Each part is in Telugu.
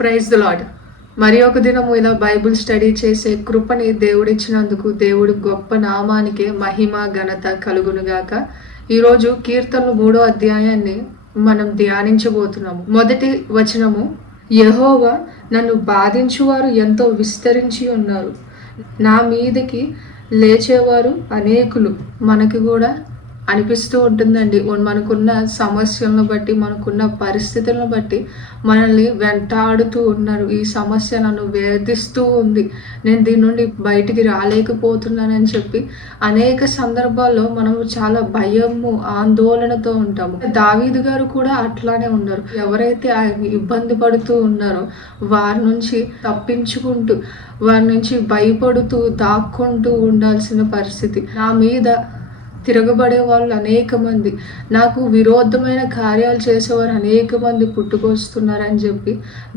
Praise the lord. మరి ఒక దినము ఇలా బైబిల్ స్టడీ చేసే కృపని దేవుడిచ్చినందుకు దేవుడు గొప్ప నామానికి మహిమ ఘనత కలుగునుగాక. ఈరోజు కీర్తనలు 3వ అధ్యాయాన్ని మనం ధ్యానించబోతున్నాము. మొదటి వచనము, యెహోవా నన్ను బాధించువారు ఎంతో విస్తరించి ఉన్నారు, నా మీదకి లేచేవారు అనేకులు. మనకి కూడా అనిపిస్తూ ఉంటుందండి, మనకున్న సమస్యలను బట్టి, మనకున్న పరిస్థితులను బట్టి మనల్ని వెంటాడుతూ ఉన్నారు. ఈ సమస్య నన్ను వేధిస్తూ ఉంది, నేను దీని నుండి బయటికి రాలేకపోతున్నానని చెప్పి అనేక సందర్భాల్లో మనము చాలా భయము, ఆందోళనతో ఉంటాము. దావీదు గారు కూడా అట్లానే ఉన్నారు. ఎవరైతే ఆయన ఇబ్బంది పడుతూ ఉన్నారో వారి నుంచి తప్పించుకుంటూ, వారి నుంచి భయపడుతూ, దాక్కుంటూ ఉండాల్సిన పరిస్థితి. నా మీద తిరగబడే వాళ్ళు అనేక మంది, నాకు విరోధమైన కార్యాలు చేసేవారు అనేక మంది పుట్టుకొస్తున్నారని చెప్పి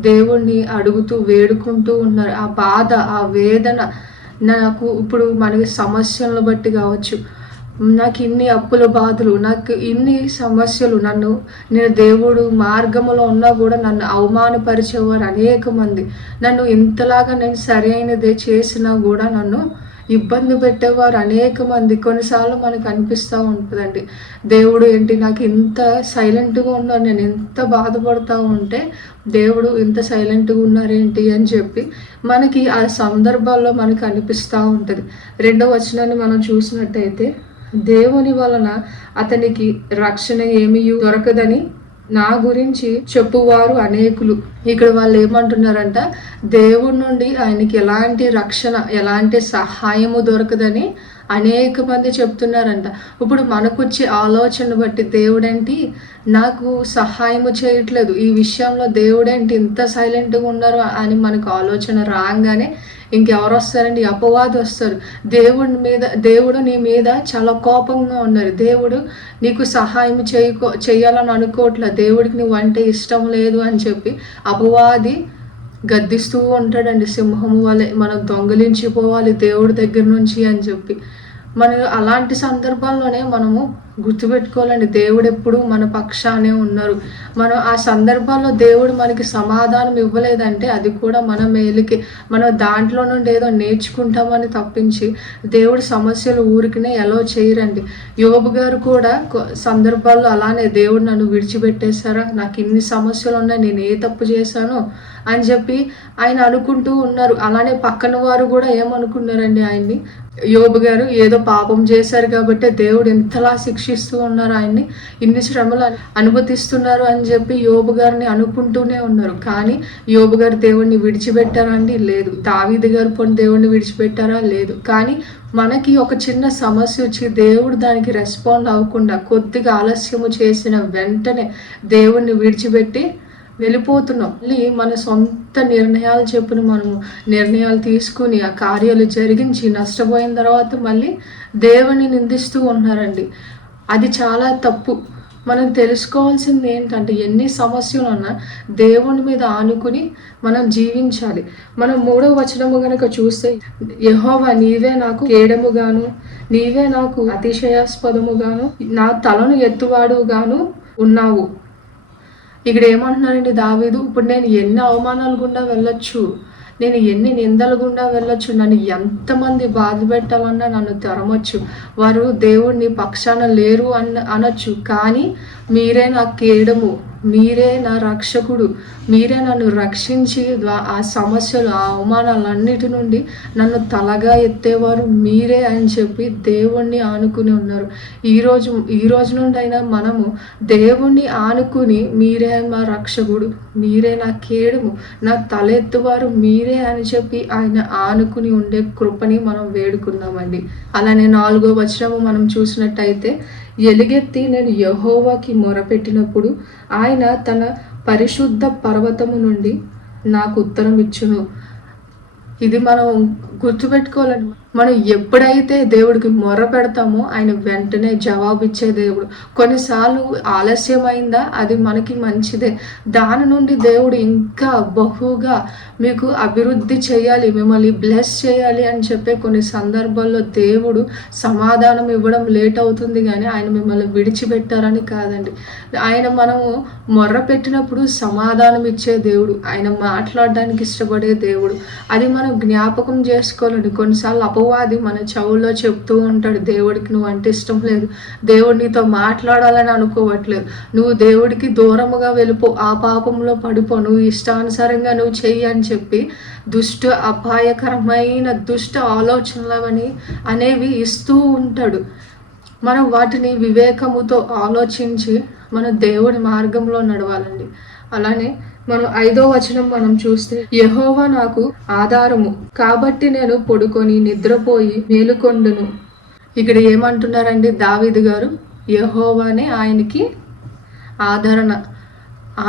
దేవుణ్ణి అడుగుతూ వేడుకుంటూ ఉన్నారు. ఆ బాధ, ఆ వేదన, నాకు ఇప్పుడు మనకి సమస్యలను బట్టి కావచ్చు, నాకు ఇన్ని అప్పుల బాధలు, నాకు ఇన్ని సమస్యలు, నేను దేవుడు మార్గంలో ఉన్నా కూడా నన్ను అవమానపరిచేవారు అనేక మంది, నన్ను ఇంతలాగా నేను సరైనదే చేసినా కూడా నన్ను ఇబ్బంది పెట్టేవారు అనేక మంది. కొన్నిసార్లు మనకు అనిపిస్తూ ఉంటుందండి, దేవుడు ఏంటి నాకు ఇంత సైలెంట్గా ఉన్నారు, నేను ఎంత బాధపడుతూ ఉంటే దేవుడు ఇంత సైలెంట్గా ఉన్నారేంటి అని చెప్పి మనకి ఆ సందర్భాల్లో మనకు అనిపిస్తూ ఉంటుంది. 2వ వచనాన్ని మనం చూసినట్టయితే, దేవుని వలన అతనికి రక్షణ ఏమీ దొరకదని నా గురించి చెప్పువారు అనేకులు. ఇక్కడ వాళ్ళు ఏమంటున్నారంట, దేవుడి నుండి ఆయనకి ఎలాంటి రక్షణ, ఎలాంటి సహాయము దొరకదని అనేక మంది చెప్తున్నారంట. ఇప్పుడు మనకొచ్చే ఆలోచన బట్టి దేవుడేంటి నాకు సహాయము చేయట్లేదు, ఈ విషయంలో దేవుడేంటి ఇంత సైలెంట్గా ఉన్నారు అని మనకు ఆలోచన రాగానే ఇంకెవరు వస్తారండి? అపవాది వస్తారు. దేవుడు నీ మీద చాలా కోపంగా ఉన్నారు, దేవుడు నీకు సహాయం చేయాలని అనుకోవట్లేదు, దేవుడికి నువ్వు అంటే ఇష్టం లేదు అని చెప్పి అపవాది గద్దిస్తూ ఉంటాడండి. సింహము వలె మనం దొంగిలించిపోవాలి దేవుడి దగ్గర నుంచి అని చెప్పి. అలాంటి సందర్భాల్లోనే మనము గుర్తుపెట్టుకోవాలండి, దేవుడు ఎప్పుడు మన పక్షానే ఉన్నారు. మనం ఆ సందర్భాల్లో దేవుడు మనకి సమాధానం ఇవ్వలేదంటే అది కూడా మన మేలుకి, మనం దాంట్లో నుండి ఏదో నేర్చుకుంటామని తప్పించి దేవుడు సమస్యలు ఊరికినే ఎలా చేయరండి. యోబు గారు కూడా సందర్భాల్లో అలానే, దేవుడు నన్ను విడిచిపెట్టేశారా, నాకు ఇన్ని సమస్యలు ఉన్నాయి, నేను ఏ తప్పు చేశాను అని చెప్పి ఆయన అనుకుంటూ ఉన్నారు. అలానే పక్కన వారు కూడా ఏమనుకున్నారండి ఆయన్ని, యోబు గారు ఏదో పాపం చేశారు కాబట్టి దేవుడు ఎంతలా శిక్షిస్తూ ఉన్నారు, ఆయన్ని ఇన్ని శ్రమలు అనుమతిస్తున్నారు అని చెప్పి యోబు గారిని అనుకుంటూనే ఉన్నారు. కానీ యోబు గారు దేవుడిని విడిచిపెట్టారా అండి? లేదు. దావీదు గారు పోనీ దేవుడిని విడిచిపెట్టారా? లేదు. కానీ మనకి ఒక చిన్న సమస్య వచ్చి దేవుడు దానికి రెస్పాండ్ అవ్వకుండా కొద్దిగా ఆలస్యము చేసిన వెంటనే దేవుడిని విడిచిపెట్టి వెళ్ళిపోతున్నాం. మళ్ళీ మన సొంత నిర్ణయాలు చెప్పున మనము నిర్ణయాలు తీసుకుని ఆ కార్యాలు జరిగించి నష్టపోయిన తర్వాత మళ్ళీ దేవుని నిందిస్తూ ఉన్నారండి. అది చాలా తప్పు. మనం తెలుసుకోవాల్సింది ఏంటంటే, ఎన్ని సమస్యలు ఉన్నా దేవుని మీద ఆనుకుని మనం జీవించాలి. మనం 3వ వచనము గనక చూస్తే, యెహోవా నీవే నాకు కేడముగాను, నీవే నాకు అతిశయాస్పదముగాను, నా తలను ఎత్తువాడుగాను ఉన్నావు. ఇక్కడ ఏమంటున్నారండి దావీదు, ఇప్పుడు నేను ఎన్ని అవమానాలు గుండా వెళ్ళొచ్చు, నేను ఎన్ని నిందల గుండా వెళ్ళొచ్చు, నన్ను ఎంతమంది బాధ పెట్టాలన్నా నన్ను తరమొచ్చు, వారు దేవుడిని పక్షాన లేరు అనొచ్చు, కానీ మీరే నా కేడము, మీరే నా రక్షకుడు, మీరే నన్ను రక్షించి ఆ సమస్యలు, ఆ అవమానాలన్నిటి నుండి నన్ను తలగా ఎత్తేవారు మీరే అని చెప్పి దేవుణ్ణి ఆనుకుని ఉన్నారు. ఈ రోజు నుండి అయినా మనము దేవుణ్ణి ఆనుకుని, మీరే మా రక్షకుడు, మీరే నా కేడము, నా తలెత్తువారు మీరే అని చెప్పి ఆయన ఆనుకుని ఉండే కృపని మనం వేడుకుందామండి. అలానే 4వ వచనము మనం చూసినట్టయితే, ఎలుగెత్తి నేను యెహోవాకి మొరపెట్టినప్పుడు ఆయన తన పరిశుద్ధ పర్వతము నుండి నాకు ఉత్తరం ఇచ్చును. ఇది మనం గుర్తుపెట్టుకోవాలండి. మనం ఎప్పుడైతే దేవుడికి మొర్ర పెడతామో ఆయన వెంటనే జవాబిచ్చే దేవుడు. కొన్నిసార్లు ఆలస్యమైందా అది మనకి మంచిదే. దాని నుండి దేవుడు ఇంకా బహుగా మీకు అభివృద్ధి చేయాలి, మిమ్మల్ని బ్లెస్ చేయాలి అని చెప్పే కొన్ని సందర్భాల్లో దేవుడు సమాధానం ఇవ్వడం లేట్ అవుతుంది, కానీ ఆయన మిమ్మల్ని విడిచిపెట్టారని కాదండి. ఆయన మనము మొర్ర పెట్టినప్పుడు సమాధానం ఇచ్చే దేవుడు, ఆయన మాట్లాడడానికి ఇష్టపడే దేవుడు. అది మనం జ్ఞాపకం చేసుకోవాలండి. కొన్నిసార్లు అపవాది మన చెవుల్లో చెప్తూ ఉంటాడు, దేవుడికి నువ్వు అంటే ఇష్టం లేదు, దేవుడు నీతో మాట్లాడాలని అనుకోవట్లేదు, నువ్వు దేవుడికి దూరముగా వెళ్ళిపో, ఆ పాపంలో పడిపో, నువ్వు ఇష్టానుసారంగా నువ్వు చెయ్యి అని చెప్పి అపాయకరమైన దుష్ట ఆలోచనలు అనేవి ఇస్తూ ఉంటాడు. మనం వాటిని వివేకముతో ఆలోచించి మన దేవుడి మార్గంలో నడవాలండి. అలానే మనం 5వ వచనం మనం చూస్తే, యెహోవా నాకు ఆధారము కాబట్టి నేను పడుకొని నిద్రపోయి మేలుకొండును. ఇక్కడ ఏమంటున్నారండి దావీదు గారు? యెహోవానే ఆయనకి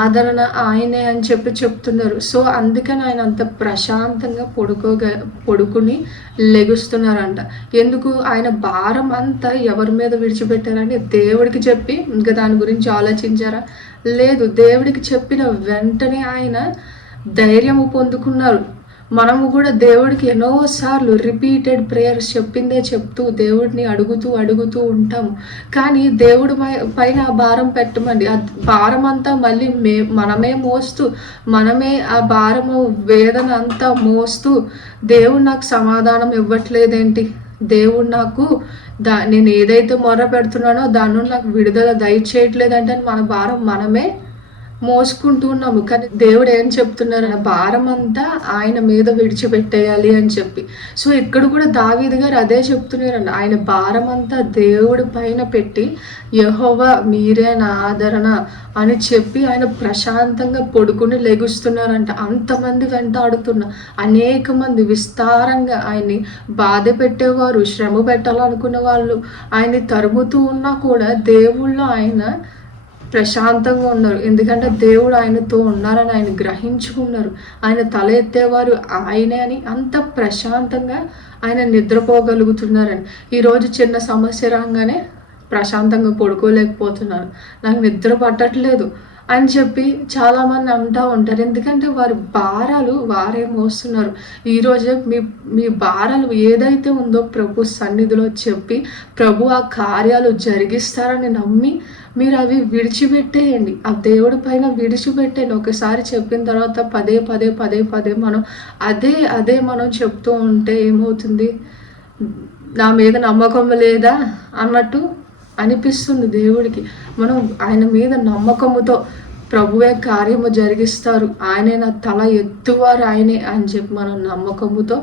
ఆదరణ ఆయనే అని చెప్తున్నారు. సో అందుకని ఆయన అంత ప్రశాంతంగా పడుకుని లెగుస్తున్నారంట. ఎందుకు? ఆయన భారం అంతా ఎవరి మీద విడిచిపెట్టారని దేవుడికి చెప్పి ఇంకా దాని గురించి ఆలోచించారా? లేదు. దేవుడికి చెప్పిన వెంటనే ఆయన ధైర్యము పొందుకున్నారు. మనము కూడా దేవుడికి ఎన్నోసార్లు రిపీటెడ్ ప్రేయర్స్ చెప్తూ దేవుడిని అడుగుతూ ఉంటాము. కానీ దేవుడి పైన ఆ భారం పెట్టమండి. ఆ భారం అంతా మళ్ళీ మనమే మోస్తూ, మనమే ఆ భారము వేదన అంతా మోస్తూ, దేవుడు నాకు సమాధానం ఇవ్వట్లేదేంటి, దేవుడు నాకు నేను ఏదైతే మొర్ర పెడుతున్నానో దాని నుండి నాకు విడుదల దయచేయట్లేదంటే మన భారం మనమే మోసుకుంటూ ఉన్నాము. కానీ దేవుడు ఏం చెప్తున్నారు? భారం అంతా ఆయన మీద విడిచిపెట్టేయాలి అని చెప్పి. సో ఇక్కడ కూడా దావీదు గారు అదే చెప్తున్నారండి. ఆయన భారం అంతా దేవుడి పైన పెట్టి, యెహోవా మీరే నా ఆదరణ అని చెప్పి ఆయన ప్రశాంతంగా పడుకుని లెగుస్తున్నారంట. అంతమంది వెంటాడుతున్న అనేక మంది విస్తారంగా ఆయన్ని బాధ పెట్టేవారు, శ్రమ పెట్టాలనుకున్న వాళ్ళు ఆయన్ని తరుముతూ ఉన్నా కూడా దేవుళ్ళు ఆయన ప్రశాంతంగా ఉన్నారు. ఎందుకంటే దేవుడు ఆయనతో ఉన్నారని ఆయన గ్రహించుకున్నారు. ఆయన తల ఎత్తేవారు ఆయనే అని అంత ప్రశాంతంగా ఆయన నిద్రపోగలుగుతున్నారని. ఈరోజు చిన్న సమస్య రాగానే ప్రశాంతంగా పడుకోలేకపోతున్నారు, నాకు నిద్ర పట్టట్లేదు అని చెప్పి చాలామంది అంటూ ఉంటారు. ఎందుకంటే వారి భారాలు వారే మోస్తున్నారు. ఈరోజే మీ భారాలు ఏదైతే ఉందో ప్రభు సన్నిధిలో చెప్పి, ప్రభు ఆ కార్యాలు జరిగిస్తారని నమ్మి మీరు అవి విడిచిపెట్టేయండి. ఆ దేవుడి పైన విడిచిపెట్టండి. ఒకసారి చెప్పిన తర్వాత పదే మనం అదే మనం చెప్తూ ఉంటే ఏమవుతుంది? నా మీద నమ్మకం లేదా అన్నట్టు అనిపిస్తుంది దేవుడికి. మనం ఆయన మీద నమ్మకముతో ప్రభువే కార్యము జరిగిస్తారు, ఆయనే నా తల ఎత్తువారు ఆయనే అని చెప్పి మనం నమ్మకముతో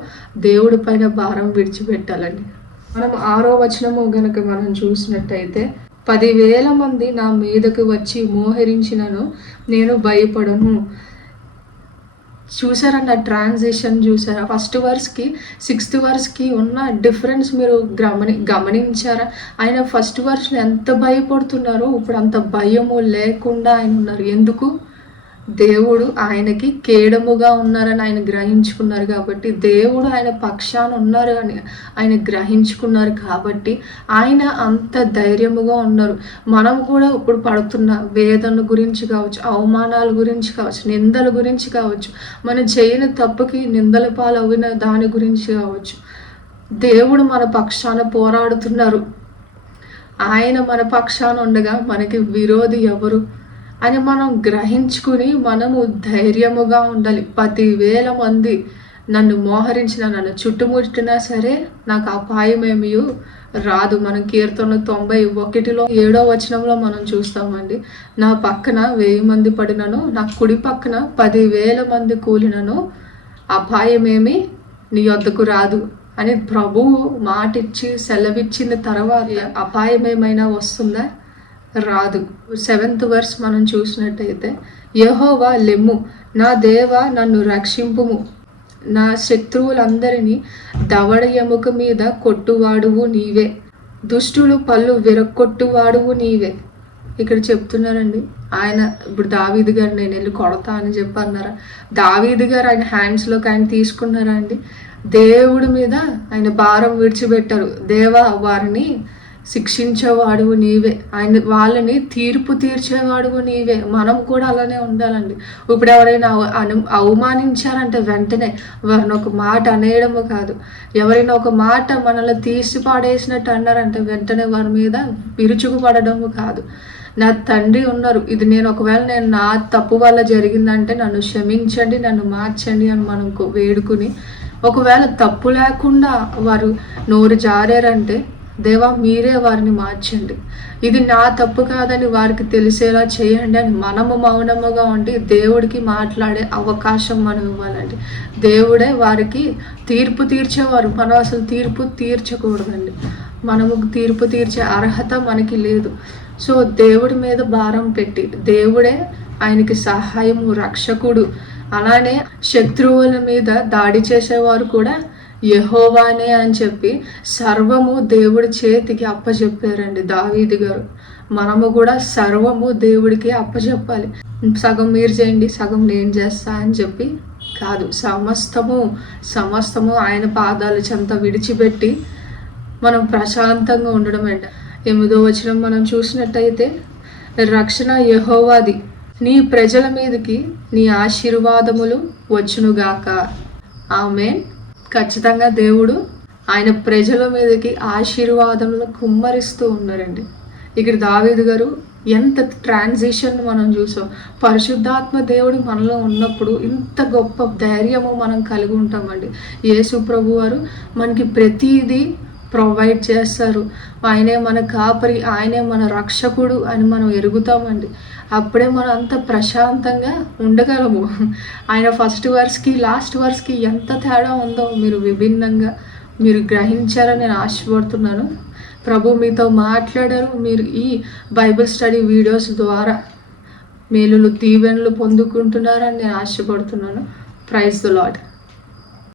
దేవుడి పైన భారం విడిచిపెట్టాలండి. మనం 6వ వచనము గనక మనం చూసినట్టయితే, 10,000 మంది నా మీదకు వచ్చి మోహరించినను నేను భయపడను. చూసారండి ఆ ట్రాన్సిషన్? చూసారా? ఫస్ట్ వర్స్కి 6th వర్స్కి ఉన్న డిఫరెన్స్ మీరు గమనించారా? ఆయన ఫస్ట్ వర్స్లో ఎంత భయపడుతున్నారో ఇప్పుడు అంత భయము లేకుండా ఆయన ఉన్నారు. ఎందుకు? దేవుడు ఆయనకి కేడముగా ఉన్నారని ఆయన గ్రహించుకున్నారు కాబట్టి, దేవుడు ఆయన పక్షాన ఉన్నారు అని ఆయన గ్రహించుకున్నారు కాబట్టి ఆయన అంత ధైర్యముగా ఉన్నారు. మనం కూడా ఇప్పుడు పడుతున్న వేదన గురించి కావచ్చు, అవమానాల గురించి కావచ్చు, నిందల గురించి కావచ్చు, మనం చేయని తప్పుకి నిందల పాలవిన దాని గురించి కావచ్చు, దేవుడు మన పక్షాన పోరాడుతున్నారు. ఆయన మన పక్షాన ఉండగా మనకి విరోధి ఎవరు అని మనం గ్రహించుకుని మనము ధైర్యముగా ఉండాలి. 10,000 మంది నన్ను మోహరించిన, నన్ను చుట్టుముట్టినా సరే నాకు అపాయమేమీ రాదు. మనం కీర్తన 91లో 7వ వచనంలో మనం చూస్తామండి, నా పక్కన 1000 మంది పడినను, నా కుడి పక్కన 10,000 మంది కూలినను అపాయమేమి నీ వద్దకు రాదు అని ప్రభువు మాటిచ్చి సెలవిచ్చిన తర్వాత అపాయం ఏమైనా వస్తుందా? రాదు. 7th వర్స్ మనం చూసినట్టయితే, యెహోవా లెమ్ము, నా దేవా నన్ను రక్షింపుము, నా శత్రువులందరినీ దవడ ఎముక మీద కొట్టువాడువు నీవే, దుష్టులు పళ్ళు విరక్కొట్టువాడువు నీవే. ఇక్కడ చెప్తున్నారండి. ఆయన ఇప్పుడు దావీదు గారు నేను వెళ్ళి కొడతా అని చెప్పి అన్నారా? దావీదు గారు ఆయన హ్యాండ్స్లోకి ఆయన తీసుకున్నారా అండి? దేవుడి మీద ఆయన భారం విడిచిపెట్టారు. దేవా వారిని శిక్షించేవాడువు నీవే, ఆయన వాళ్ళని తీర్పు తీర్చేవాడువు నీవే. మనం కూడా అలానే ఉండాలండి. ఇప్పుడు ఎవరైనా అవమానించారంటే వెంటనే వారిని ఒక మాట అనేయడము కాదు, ఎవరైనా ఒక మాట మనల్ని తీసి పాడేసినట్టు అన్నారంటే వెంటనే వారి మీద విరుచుకుపడము కాదు. నా తండ్రి ఉన్నారు, ఇది నేను నా తప్పు వల్ల జరిగిందంటే నన్ను క్షమించండి, నన్ను మార్చండి అని మనం వేడుకుని, ఒకవేళ తప్పు లేకుండా వారు నోరు జారారంటే దేవా మీరే వారిని మార్చండి, ఇది నా తప్పు కాదని వారికి తెలిసేలా చేయండి అని మనము మౌనముగా ఉండి దేవుడికి మాట్లాడే అవకాశం మనం ఇవ్వాలండి. దేవుడే వారికి తీర్పు తీర్చేవారు, మనం అసలు తీర్పు తీర్చకూడదండి. మనము తీర్పు తీర్చే అర్హత మనకి లేదు. సో దేవుడి మీద భారం పెట్టి, దేవుడే ఆయనకి సహాయము, రక్షకుడు. అలానే శత్రువుల మీద దాడి చేసేవారు కూడా యెహోవానే అని చెప్పి సర్వము దేవుడి చేతికి అప్పచెప్పారండి దావీదు గారు. మనము కూడా సర్వము దేవుడికి అప్పచెప్పాలి. సగం మీరు చేయండి, సగం నేను చేస్తా అని చెప్పి కాదు, సమస్తము ఆయన పాదాల చెంత విడిచిపెట్టి మనం ప్రశాంతంగా ఉండడం అంట. 8వ వచనం మనం చూసినట్టయితే, రక్షణ యెహోవాది, నీ ప్రజల మీదకి నీ ఆశీర్వాదములు వచ్చునుగాక. ఆమేన్. ఖచ్చితంగా దేవుడు ఆయన ప్రజల మీదకి ఆశీర్వాదములు కుమ్మరిస్తూ ఉన్నారండి. ఇక్కడ దావీదు గారు ఎంత ట్రాన్సిషన్ మనం చూసాం. పరిశుద్ధాత్మ దేవుడు మనలో ఉన్నప్పుడు ఇంత గొప్ప ధైర్యము మనం కలిగి ఉంటామండి. యేసు ప్రభు వారు మనకి ప్రతిదీ ప్రొవైడ్ చేస్తారు. ఆయనే మన కాపరి, ఆయనే మన రక్షకుడు అని మనం ఎరుగుతామండి. అప్పుడే మనం అంత ప్రశాంతంగా ఉండగలము. ఆయన ఫస్ట్ వర్స్కి లాస్ట్ వర్స్కి ఎంత తేడా ఉందో మీరు విభిన్నంగా మీరు గ్రహించారని నేను ఆశపడుతున్నాను. ప్రభు మీతో మాట్లాడారు. మీరు ఈ బైబిల్ స్టడీ వీడియోస్ ద్వారా మేలులు, దీవెనలు పొందుకుంటున్నారని నేను ఆశపడుతున్నాను. Praise the lord.